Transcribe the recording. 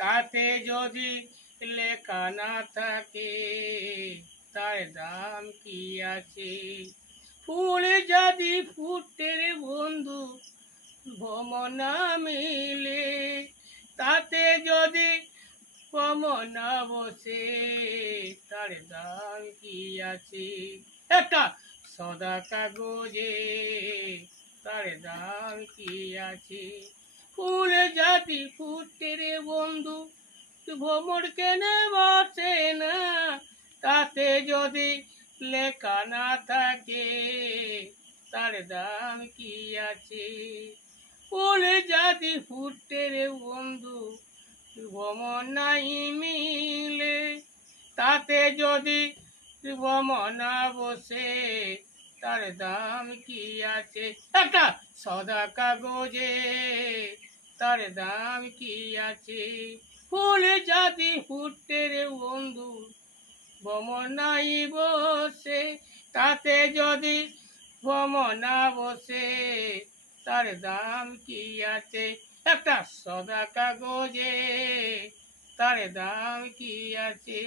তাতে যদি লেখা না থাকে তার দাম কি আছে? ফুল যদি ফুটে রে বন্ধু ভ্রমণা মিলে, তাতে যদি ভ্রমণা বসে তার দাম কি আছে? একটা সাদা কাগজে তার দাম কি আছে? ফুল জাতি ফুটে রে বন্ধু ভ্রমর কেনে বসে না, তাতে যদি লেখা না থাকে তার দাম কি আছে? ফুল জাতি ফুটে রে বন্ধু ভ্রমর নাই মিলে, তাতে যদি ভ্রমণা বসে তার দাম কি আছে? একটা সাদা কাগজে তার দাম কি আছে? ফুল জাতি ফুটে রে বন্ধু ভ্রমণাই বসে, তাতে যদি ভ্রমণা বসে তার দাম কি আছে? একটা সাদা কাগজে তার দাম কি আছে?